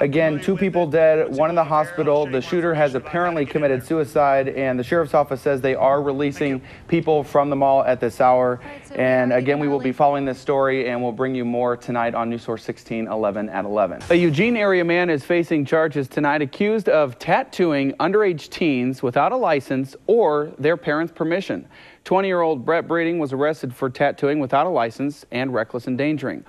Again, 2 people dead, 1 in the hospital. The shooter has apparently committed suicide, and the sheriff's office says they are releasing people from the mall at this hour. And again, we will be following this story, and we'll bring you more tonight on News Source 1611 at 11. A Eugene area man is facing charges tonight accused of tattooing underage teens without a license or their parents' permission. 20-year-old Brett Breeding was arrested for tattooing without a license and reckless endangering.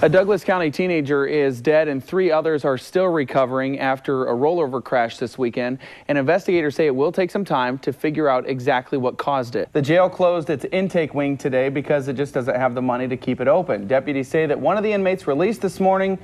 A Douglas County teenager is dead and 3 others are still recovering after a rollover crash this weekend, and investigators say it will take some time to figure out exactly what caused it. The jail closed its intake wing today because it just doesn't have the money to keep it open. Deputies say that one of the inmates released this morning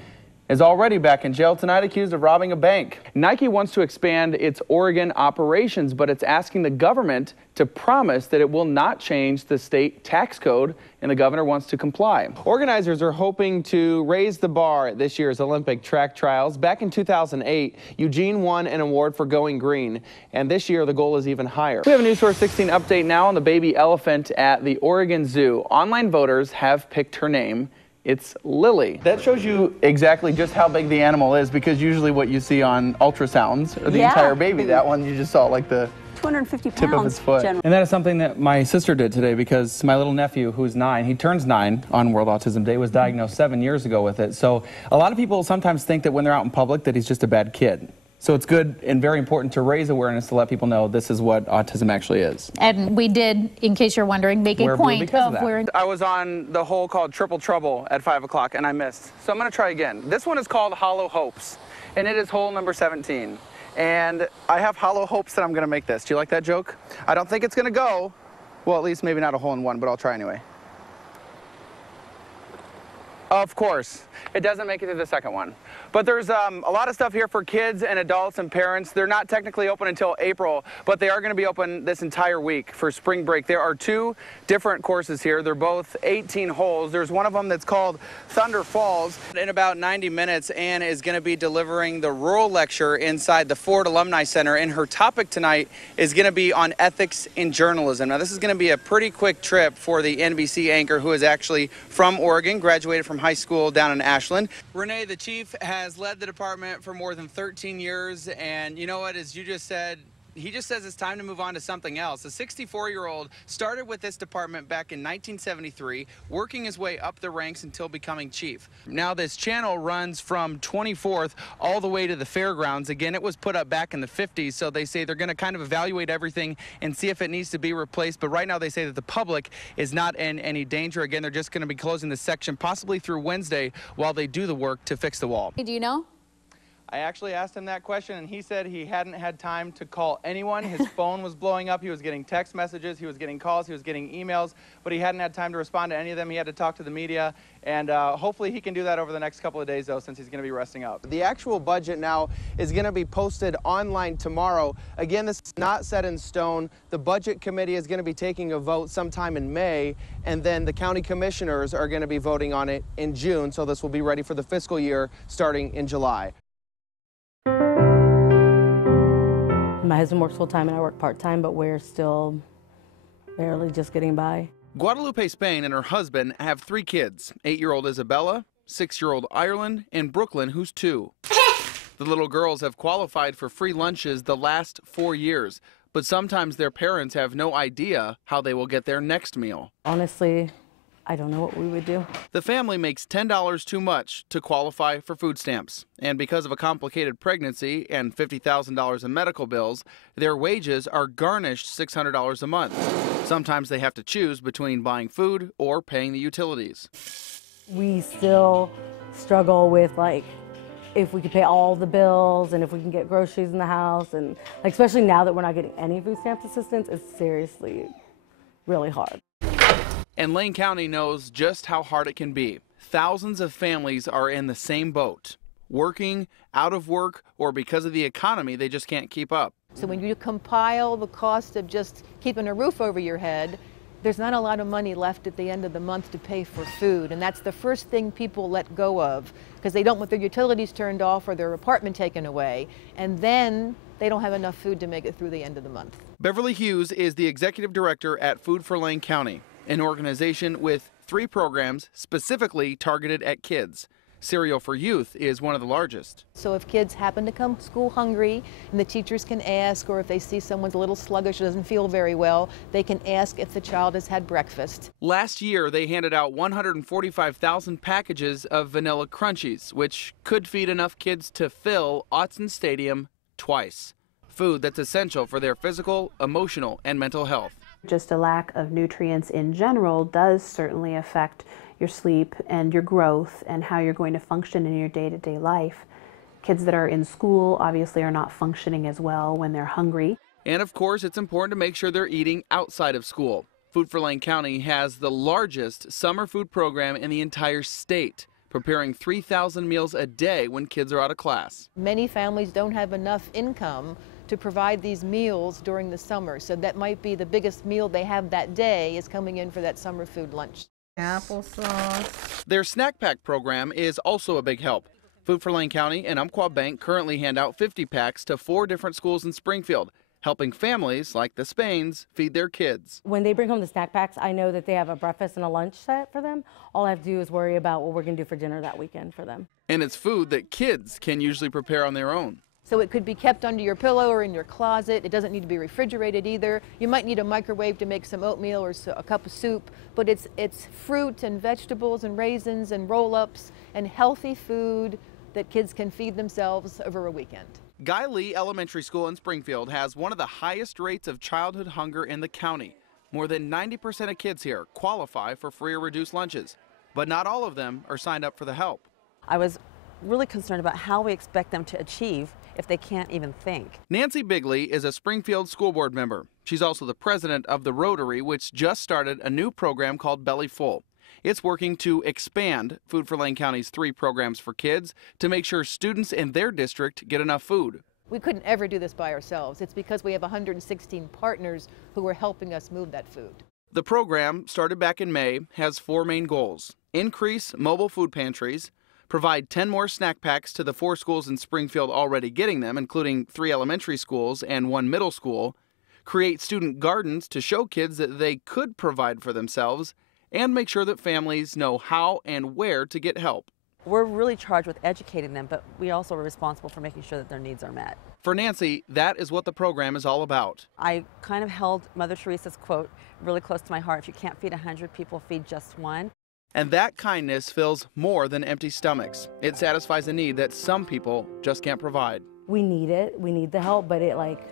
is already back in jail tonight accused of robbing a bank. Nike wants to expand its Oregon operations, but it's asking the government to promise that it will not change the state tax code, and the governor wants to comply. Organizers are hoping to raise the bar at this year's Olympic track trials. Back in 2008, Eugene won an award for going green, and this year the goal is even higher. We have a News Source 16 update now on the baby elephant at the Oregon Zoo. Online voters have picked her name. It's Lily. That shows you exactly just how big the animal is, because usually what you see on ultrasounds are the entire baby. That one you just saw like the 250 pounds, tip of his foot. And that is something that my sister did today, because my little nephew, who's 9, he turns 9 on World Autism Day, was diagnosed 7 years ago with it. So a lot of people sometimes think that when they're out in public that he's just a bad kid. So it's good and very important to raise awareness to let people know this is what autism actually is. And we did, in case you're wondering, make a point of wearing. I was on the hole called Triple Trouble at 5 o'clock and I missed. So I'm going to try again. This one is called Hollow Hopes, and it is hole number 17. And I have hollow hopes that I'm going to make this. Do you like that joke? I don't think it's going to go. Well, at least maybe not a hole in one, but I'll try anyway. Of course, it doesn't make it to the second one. But there's a lot of stuff here for kids and adults and parents. They're not technically open until April, but they are going to be open this entire week for spring break. There are 2 different courses here. They're both 18 holes. There's one of them that's called Thunder Falls. In about 90 minutes, Anne is going to be delivering the rural lecture inside the Ford Alumni Center, and her topic tonight is going to be on ethics in journalism. Now, this is going to be a pretty quick trip for the NBC anchor, who is actually from Oregon, graduated from high school down in Ashland. Renee, the chief, has led the department for more than 13 years, and you know what, as you just said, he just says it's time to move on to something else. A 64-year-old started with this department back in 1973, working his way up the ranks until becoming chief. Now this channel runs from 24th all the way to the fairgrounds. Again, it was put up back in the 50s, so they say they're going to kind of evaluate everything and see if it needs to be replaced. But right now they say that the public is not in any danger. Again, they're just going to be closing this section possibly through Wednesday while they do the work to fix the wall. Do you know? I actually asked him that question, and he said he hadn't had time to call anyone. His phone was blowing up. He was getting text messages. He was getting calls. He was getting emails, but he hadn't had time to respond to any of them. He had to talk to the media, and hopefully he can do that over the next couple of days, though, since he's going to be resting up. The actual budget now is going to be posted online tomorrow. Again, this is not set in stone. The budget committee is going to be taking a vote sometime in May, and then the county commissioners are going to be voting on it in June, so this will be ready for the fiscal year starting in July. My husband works full-time and I work part-time, but we're still barely just getting by. Guadalupe Spain and her husband have 3 kids, 8-year-old Isabella, 6-year-old Ireland, and Brooklyn, who's 2. The little girls have qualified for free lunches the last 4 years, but sometimes their parents have no idea how they will get their next meal. Honestly, I don't know what we would do. The family makes $10 too much to qualify for food stamps. And because of a complicated pregnancy and $50,000 in medical bills, their wages are garnished $600 a month. Sometimes they have to choose between buying food or paying the utilities. We still struggle with, like, if we could pay all the bills and if we can get groceries in the house. And like, especially now that we're not getting any food stamps assistance, it's seriously really hard. And Lane County knows just how hard it can be. Thousands of families are in the same boat, working, out of work, or because of the economy, they just can't keep up. So when you compile the cost of just keeping a roof over your head, there's not a lot of money left at the end of the month to pay for food. And that's the first thing people let go of, because they don't want their utilities turned off or their apartment taken away. And then they don't have enough food to make it through the end of the month. Beverly Hughes is the executive director at Food for Lane County, an organization with 3 programs specifically targeted at kids. Cereal for Youth is one of the largest. So if kids happen to come school hungry and the teachers can ask, or if they see someone's a little sluggish or doesn't feel very well, they can ask if the child has had breakfast. Last year, they handed out 145,000 packages of Vanilla Crunchies, which could feed enough kids to fill Autzen Stadium twice. Food that's essential for their physical, emotional, and mental health. Just a lack of nutrients in general does certainly affect your sleep and your growth and how you're going to function in your day-to-day life. Kids that are in school obviously are not functioning as well when they're hungry. And of course, it's important to make sure they're eating outside of school. Food for Lane County has the largest summer food program in the entire state, preparing 3,000 meals a day when kids are out of class. Many families don't have enough income to provide these meals during the summer, so that might be the biggest meal they have that day is coming in for that summer food lunch. Applesauce. Their snack pack program is also a big help. Food for Lane County and Umpqua Bank currently hand out 50 packs to 4 different schools in Springfield, helping families like the Spains feed their kids. When they bring home the snack packs, I know that they have a breakfast and a lunch set for them. All I have to do is worry about what we're going to do for dinner that weekend for them. And it's food that kids can usually prepare on their own. So it could be kept under your pillow or in your closet. It doesn't need to be refrigerated either. You might need a microwave to make some oatmeal or a cup of soup, but it's fruit and vegetables and raisins and roll-ups and healthy food that kids can feed themselves over a weekend. Guy Lee Elementary School in Springfield has one of the highest rates of childhood hunger in the county. More than 90% of kids here qualify for free or reduced lunches, but not all of them are signed up for the help. I was really concerned about how we expect them to achieve if they can't even think. Nancy Bigley is a Springfield School Board member. She's also the president of the Rotary, which just started a new program called Belly Full. It's working to expand Food for Lane County's 3 programs for kids to make sure students in their district get enough food. We couldn't ever do this by ourselves. It's because we have 116 partners who are helping us move that food. The program, started back in May, has 4 main goals: increase mobile food pantries, provide 10 more snack packs to the 4 schools in Springfield already getting them, including 3 elementary schools and 1 middle school, create student gardens to show kids that they could provide for themselves, and make sure that families know how and where to get help. We're really charged with educating them, but we also are responsible for making sure that their needs are met. For Nancy, that is what the program is all about. I kind of held Mother Teresa's quote really close to my heart: if you can't feed 100 people, feed just 1. And that kindness fills more than empty stomachs. It satisfies a need that some people just can't provide. We need it. We need the help, but it's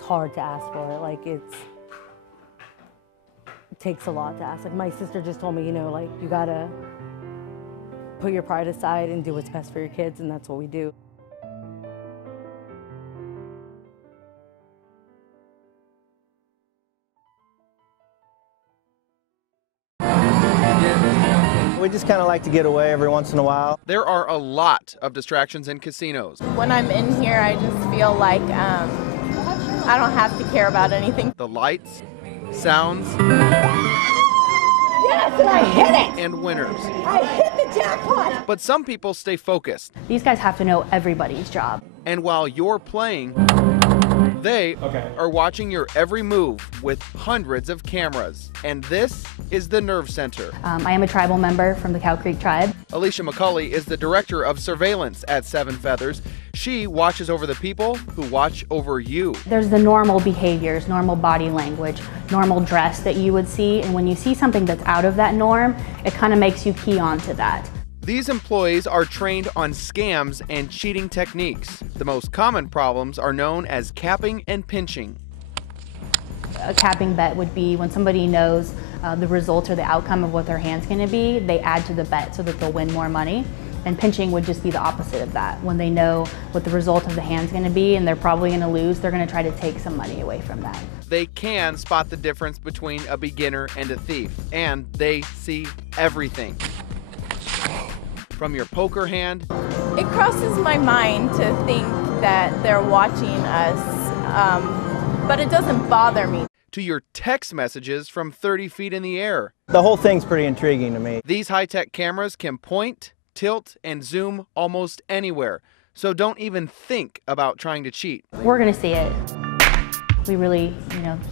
hard to ask for it. It takes a lot to ask. My sister just told me, you gotta put your pride aside and do what's best for your kids, and that's what we do. We just kind of like to get away every once in a while. There are a lot of distractions in casinos. When I'm in here, I just feel like I don't have to care about anything. The lights, sounds, Yes, and I hit it! and winners. I hit the jackpot! But some people stay focused. These guys have to know everybody's job. And while you're playing, they are watching your every move with hundreds of cameras. And this is the Nerve Center. I am a tribal member from the Cow Creek tribe. Alicia McCulley is the director of surveillance at Seven Feathers. She watches over the people who watch over you. There's the normal behaviors, normal body language, normal dress that you would see. And when you see something that's out of that norm, it kind of makes you key on to that. These employees are trained on scams and cheating techniques. The most common problems are known as capping and pinching. A capping bet would be when somebody knows the result or the outcome of what their hand's going to be, they add to the bet so that they'll win more money. And pinching would just be the opposite of that. When they know what the result of the hand's going to be and they're probably going to lose, they're going to try to take some money away from that. They can spot the difference between a beginner and a thief, and they see everything. From your poker hand. It crosses my mind to think that they're watching us, but it doesn't bother me. To your text messages from 30 feet in the air. The whole thing's pretty intriguing to me. These high-tech cameras can point, tilt, and zoom almost anywhere. So don't even think about trying to cheat. We're going to see it. we really,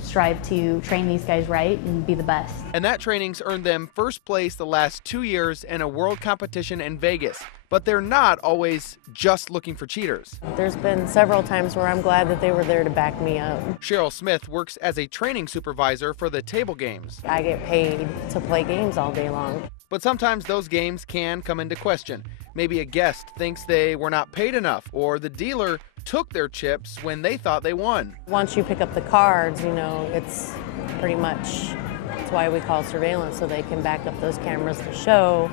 strive to train these guys right and be the best. And that training's earned them first place the last 2 years in a world competition in Vegas. But they're not always just looking for cheaters. There's been several times where I'm glad that they were there to back me up. Cheryl Smith works as a training supervisor for the table games. I get paid to play games all day long. But sometimes those games can come into question. Maybe a guest thinks they were not paid enough, or the dealer took their chips when they thought they won. Once you pick up the cards, it's pretty much, that's why we call surveillance, so they can back up those cameras to show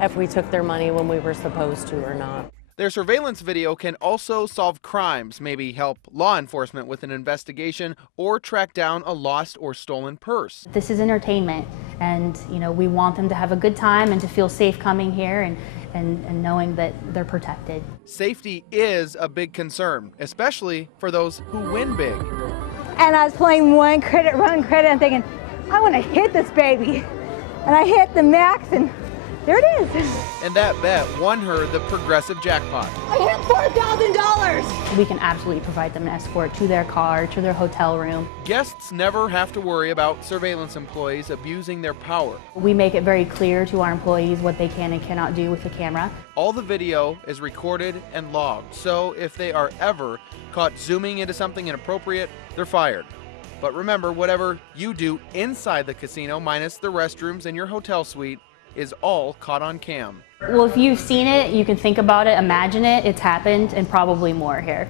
if we took their money when we were supposed to or not. Their surveillance video can also solve crimes, maybe help law enforcement with an investigation, or track down a lost or stolen purse. This is entertainment, and we want them to have a good time and to feel safe coming here and knowing that they're protected. Safety is a big concern, especially for those who win big. And I was playing one credit, and thinking, I want to hit this baby. And I hit the max, and there it is. And that bet won her the Progressive jackpot. I hit $4,000. We can absolutely provide them an escort to their car, to their hotel room. Guests never have to worry about surveillance employees abusing their power. We make it very clear to our employees what they can and cannot do with the camera. All the video is recorded and logged, so if they are ever caught zooming into something inappropriate, they're fired. But remember, whatever you do inside the casino, minus the restrooms and your hotel suite, is all caught on cam. Well, if you've seen it, you can think about it, imagine it, it's happened, and probably more here.